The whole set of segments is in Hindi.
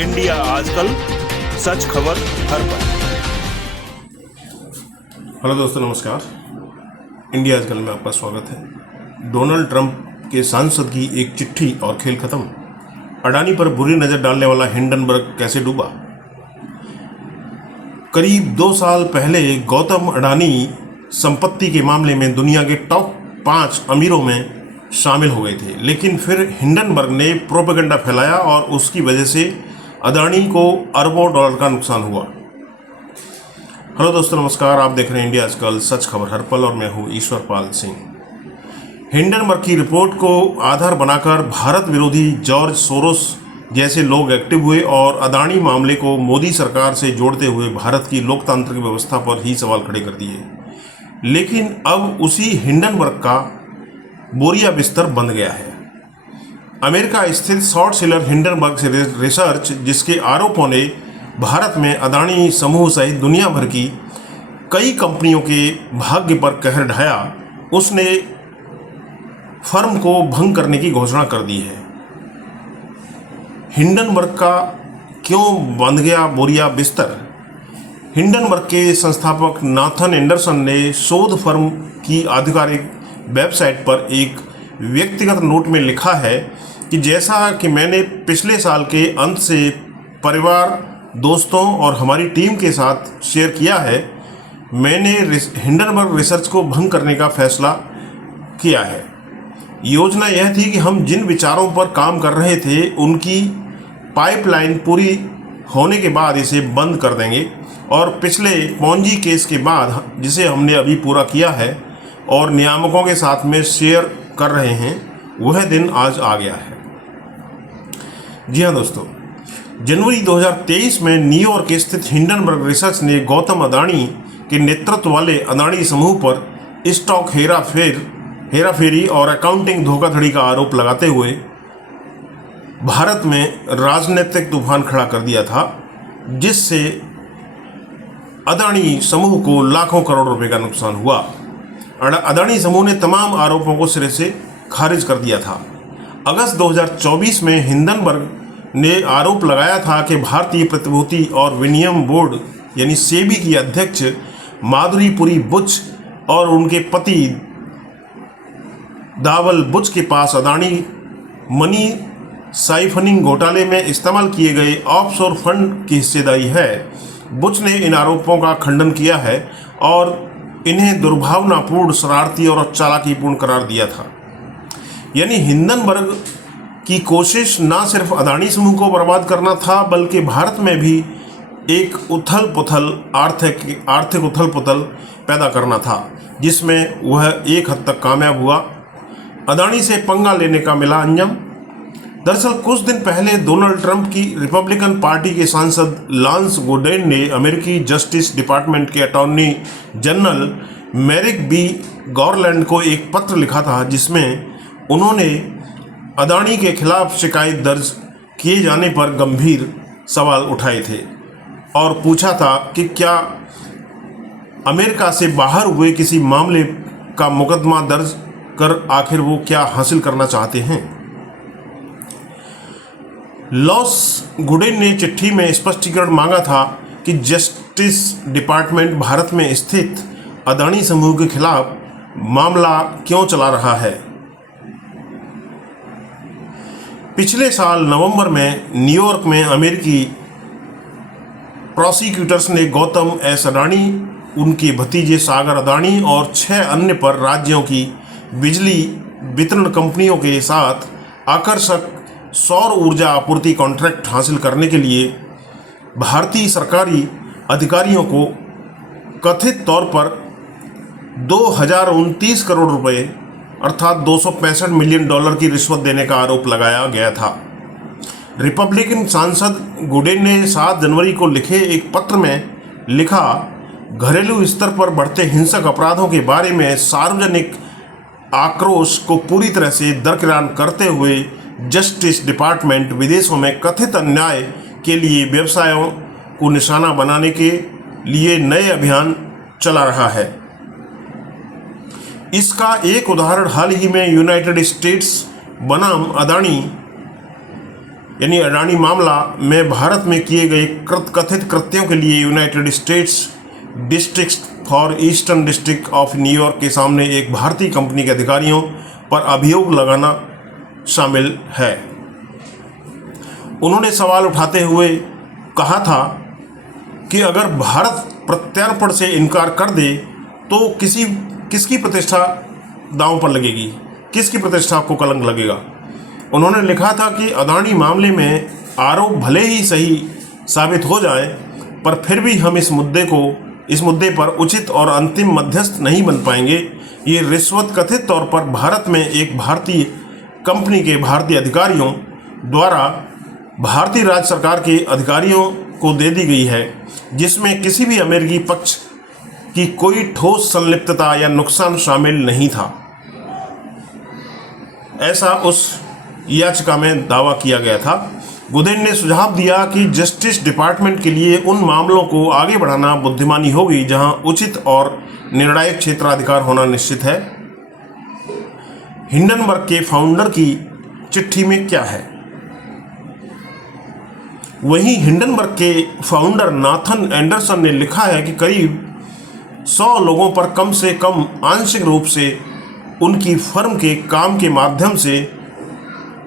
इंडिया आजकल, सच खबर हर पल। हेलो दोस्तों, नमस्कार। इंडिया आजकल में आपका स्वागत है। डोनाल्ड ट्रंप के सांसद की एक चिट्ठी और खेल खत्म। अडानी पर बुरी नजर डालने वाला हिंडनबर्ग कैसे डूबा। करीब 2 साल पहले गौतम अडानी संपत्ति के मामले में दुनिया के टॉप 5 अमीरों में शामिल हो गए थे, लेकिन फिर हिंडनबर्ग ने प्रोपेगेंडा फैलाया और उसकी वजह से अडानी को अरबों डॉलर का नुकसान हुआ। हेलो दोस्तों, नमस्कार। आप देख रहे हैं इंडिया आजकल, सच खबर हर पल, और मैं हूं ईश्वरपाल सिंह। हिंडनबर्ग की रिपोर्ट को आधार बनाकर भारत विरोधी जॉर्ज सोरोस जैसे लोग एक्टिव हुए और अडानी मामले को मोदी सरकार से जोड़ते हुए भारत की लोकतांत्रिक व्यवस्था पर ही सवाल खड़े कर दिए। लेकिन अब उसी हिंडनबर्ग का बोरिया बिस्तर बंद गया है। अमेरिका स्थित शॉर्ट सेलर हिंडनबर्ग से रिसर्च, जिसके आरोपों ने भारत में अडानी समूह सहित दुनिया भर की कई कंपनियों के भाग्य पर कहर ढाया, उसने फर्म को भंग करने की घोषणा कर दी है। हिंडनबर्ग का क्यों बंद गया बोरिया बिस्तर। हिंडनबर्ग के संस्थापक नाथन एंडरसन ने शोध फर्म की आधिकारिक वेबसाइट पर एक व्यक्तिगत नोट में लिखा है कि जैसा कि मैंने पिछले साल के अंत से परिवार, दोस्तों और हमारी टीम के साथ शेयर किया है, मैंने हिंडनबर्ग रिसर्च को भंग करने का फैसला किया है। योजना यह थी कि हम जिन विचारों पर काम कर रहे थे उनकी पाइपलाइन पूरी होने के बाद इसे बंद कर देंगे, और पिछले पॉन्जी केस के बाद, जिसे हमने अभी पूरा किया है और नियामकों के साथ में शेयर कर रहे हैं, वह दिन आज आ गया है। जी हाँ दोस्तों, जनवरी 2023 में न्यूयॉर्क स्थित हिंडनबर्ग रिसर्च ने गौतम अडानी के नेतृत्व वाले अडानी समूह पर स्टॉक हेराफेरी और अकाउंटिंग धोखाधड़ी का आरोप लगाते हुए भारत में राजनीतिक तूफान खड़ा कर दिया था, जिससे अडानी समूह को लाखों करोड़ रुपए का नुकसान हुआ। अडानी समूह ने तमाम आरोपों को सिरे से खारिज कर दिया था। अगस्त 2024 में हिंडनबर्ग ने आरोप लगाया था कि भारतीय प्रतिभूति और विनिमय बोर्ड यानी सेबी की अध्यक्ष माधुरी पुरी बुच और उनके पति दावल बुच के पास अडानी मनी साइफनिंग घोटाले में इस्तेमाल किए गए ऑफशोर फंड की हिस्सेदारी है। बुच ने इन आरोपों का खंडन किया है और इन्हें दुर्भावनापूर्ण, शरारती और चालाकीपूर्ण करार दिया था। यानी हिंडनबर्ग की कोशिश न सिर्फ अडानी समूह को बर्बाद करना था, बल्कि भारत में भी एक आर्थिक उथल पुथल पैदा करना था, जिसमें वह एक हद तक कामयाब हुआ। अडानी से पंगा लेने का मिला अंजाम। दरअसल कुछ दिन पहले डोनाल्ड ट्रंप की रिपब्लिकन पार्टी के सांसद लांस गोडेन ने अमेरिकी जस्टिस डिपार्टमेंट के अटॉर्नी जनरल मैरिक बी गॉरलैंड को एक पत्र लिखा था, जिसमें उन्होंने अडानी के खिलाफ शिकायत दर्ज किए जाने पर गंभीर सवाल उठाए थे और पूछा था कि क्या अमेरिका से बाहर हुए किसी मामले का मुकदमा दर्ज कर आखिर वो क्या हासिल करना चाहते हैं। लॉस गुडेन ने चिट्ठी में स्पष्टीकरण मांगा था कि जस्टिस डिपार्टमेंट भारत में स्थित अडानी समूह के खिलाफ मामला क्यों चला रहा है। पिछले साल नवंबर में न्यूयॉर्क में अमेरिकी प्रोसिक्यूटर्स ने गौतम एस अडानी, उनके भतीजे सागर अडानी और 6 अन्य पर राज्यों की बिजली वितरण कंपनियों के साथ आकर्षक सौर ऊर्जा आपूर्ति कॉन्ट्रैक्ट हासिल करने के लिए भारतीय सरकारी अधिकारियों को कथित तौर पर 2029 करोड़ रुपए अर्थात $265 मिलियन की रिश्वत देने का आरोप लगाया गया था। रिपब्लिकन सांसद गुडेन ने 7 जनवरी को लिखे एक पत्र में लिखा, घरेलू स्तर पर बढ़ते हिंसक अपराधों के बारे में सार्वजनिक आक्रोश को पूरी तरह से दरकिनार करते हुए जस्टिस डिपार्टमेंट विदेशों में कथित अन्याय के लिए व्यवसायों को निशाना बनाने के लिए नए अभियान चला रहा है। इसका एक उदाहरण हाल ही में यूनाइटेड स्टेट्स बनाम अडानी यानी अडानी मामला में भारत में किए गए कथित कृत्यों के लिए United states district for eastern district of New York के सामने एक भारतीय कंपनी के अधिकारियों पर अभियोग लगाना शामिल है। उन्होंने सवाल उठाते हुए कहा था कि अगर भारत प्रत्यार्पण से इनकार कर दे तो किसकी प्रतिष्ठा दांव पर लगेगी, किसकी प्रतिष्ठा को कलंक लगेगा। उन्होंने लिखा था कि अडानी मामले में आरोप भले ही सही साबित हो जाए, पर फिर भी हम इस मुद्दे पर उचित और अंतिम मध्यस्थ नहीं बन पाएंगे। ये रिश्वत कथित तौर पर भारत में एक भारतीय कंपनी के भारतीय अधिकारियों द्वारा भारतीय राज्य सरकार के अधिकारियों को दे दी गई है, जिसमें किसी भी अमेरिकी पक्ष की कोई ठोस संलिप्तता या नुकसान शामिल नहीं था, ऐसा उस याचिका में दावा किया गया था। गुदेन ने सुझाव दिया कि जस्टिस डिपार्टमेंट के लिए उन मामलों को आगे बढ़ाना बुद्धिमानी होगी जहां उचित और निर्णायक क्षेत्राधिकार होना निश्चित है। हिंडनबर्ग के फाउंडर की चिट्ठी में क्या है? वहीं हिंडनबर्ग के फाउंडर नाथन एंडरसन ने लिखा है कि करीब 100 लोगों पर कम से कम आंशिक रूप से उनकी फर्म के काम के माध्यम से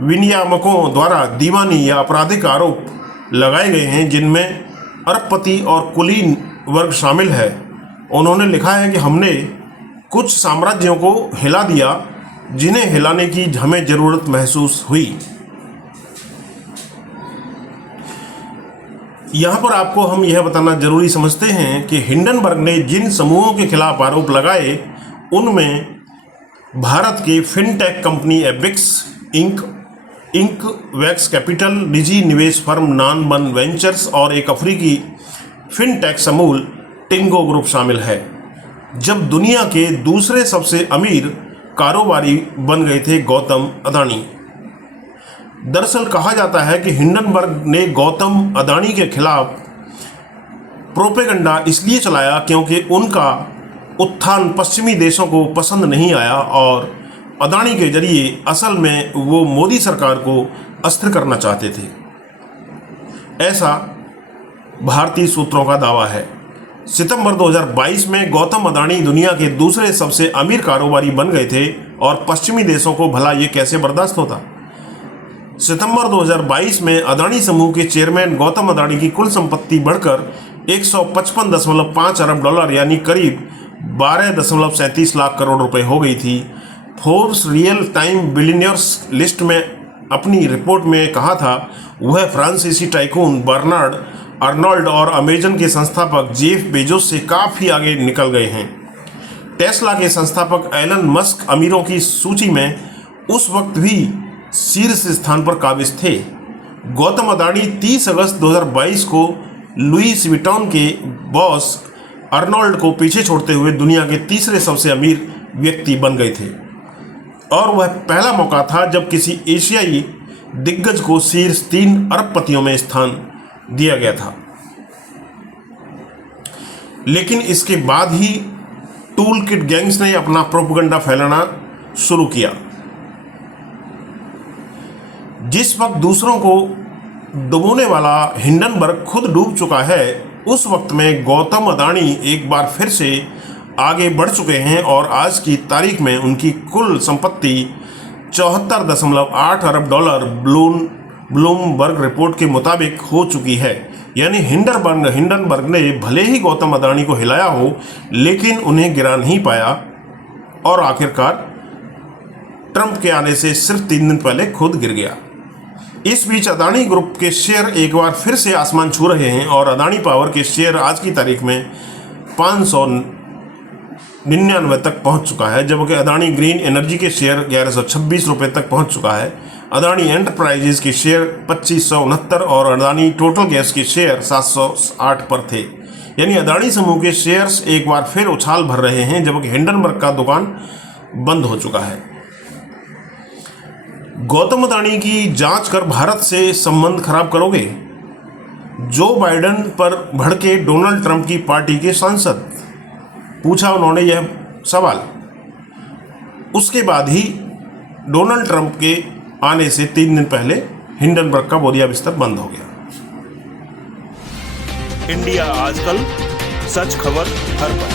विनियामकों द्वारा दीवानी या आपराधिक आरोप लगाए गए हैं, जिनमें अरबपति और कुलीन वर्ग शामिल है। उन्होंने लिखा है कि हमने कुछ साम्राज्यों को हिला दिया जिन्हें हिलाने की हमें ज़रूरत महसूस हुई। यहाँ पर आपको हम यह बताना जरूरी समझते हैं कि हिंडनबर्ग ने जिन समूहों के खिलाफ आरोप लगाए उनमें Bharat K fintech company Ebix Inc wax capital, निजी निवेश फर्म नानबन वेंचर्स और एक अफ्रीकी फिनटेक समूह टिंगो ग्रुप शामिल है। जब दुनिया के दूसरे सबसे अमीर कारोबारी बन गए थे गौतम अडानी। दरअसल कहा जाता है कि हिंडनबर्ग ने गौतम अडानी के खिलाफ प्रोपेगेंडा इसलिए चलाया क्योंकि उनका उत्थान पश्चिमी देशों को पसंद नहीं आया और अडानी के जरिए असल में वो मोदी सरकार को अस्थिर करना चाहते थे, ऐसा भारतीय सूत्रों का दावा है। सितंबर 2022 में गौतम अडानी दुनिया के दूसरे सबसे अमीर कारोबारी बन गए थे और पश्चिमी देशों को भला ये कैसे बर्दाश्त होता। सितंबर 2022 में अडानी समूह के चेयरमैन गौतम अडानी की कुल संपत्ति बढ़कर 155.5 अरब डॉलर यानी करीब 12.37 लाख करोड़ रुपए हो गई थी। Forbes real time billionaires list में अपनी रिपोर्ट में कहा था वह फ्रांसीसी टाइकून बर्नार्ड अर्नोल्ड और अमेजन के संस्थापक जेफ बेजोस से काफ़ी आगे निकल गए हैं। टेस्ला के संस्थापक एलन मस्क अमीरों की सूची में उस वक्त भी शीर्ष स्थान पर काबिज थे। गौतम अडानी 30 अगस्त 2022 को लुईस विटॉन के बॉस अर्नोल्ड को पीछे छोड़ते हुए दुनिया के तीसरे सबसे अमीर व्यक्ति बन गए थे और वह पहला मौका था जब किसी एशियाई दिग्गज को शीर्ष 3 अरबपतियों में स्थान दिया गया था। लेकिन इसके बाद ही टूल किट गैंग्स ने अपना प्रोपेगेंडा फैलाना शुरू किया। जिस वक्त दूसरों को डुबोने वाला हिंडनबर्ग खुद डूब चुका है, उस वक्त में गौतम अडानी एक बार फिर से आगे बढ़ चुके हैं और आज की तारीख में उनकी कुल संपत्ति 74.8 अरब डॉलर ब्लूमबर्ग रिपोर्ट के मुताबिक हो चुकी है। यानी हिंडनबर्ग ने भले ही गौतम अडानी को हिलाया हो, लेकिन उन्हें गिरा नहीं पाया और आखिरकार ट्रंप के आने से सिर्फ 3 दिन पहले खुद गिर गया। इस बीच अडानी ग्रुप के शेयर एक बार फिर से आसमान छू रहे हैं और अडानी पावर के शेयर आज की तारीख में 599 तक पहुंच चुका है, जबकि अडानी ग्रीन एनर्जी के शेयर 1126 रुपये तक पहुंच चुका है। अडानी एंटरप्राइजेज के शेयर 2569 और अडानी टोटल गैस के शेयर 708 पर थे। यानी अडानी समूह के शेयर्स एक बार फिर उछाल भर रहे हैं, जबकि हिंडनबर्ग का दुकान बंद हो चुका है। गौतम अडानी की जांच कर भारत से संबंध खराब करोगे? जो बाइडेन पर भड़के डोनाल्ड ट्रंप की पार्टी के सांसद, पूछा उन्होंने यह सवाल। उसके बाद ही डोनाल्ड ट्रंप के आने से 3 दिन पहले हिंडनबर्ग का बोरिया बिस्तर बंद हो गया। इंडिया आजकल, सच खबर हर पल।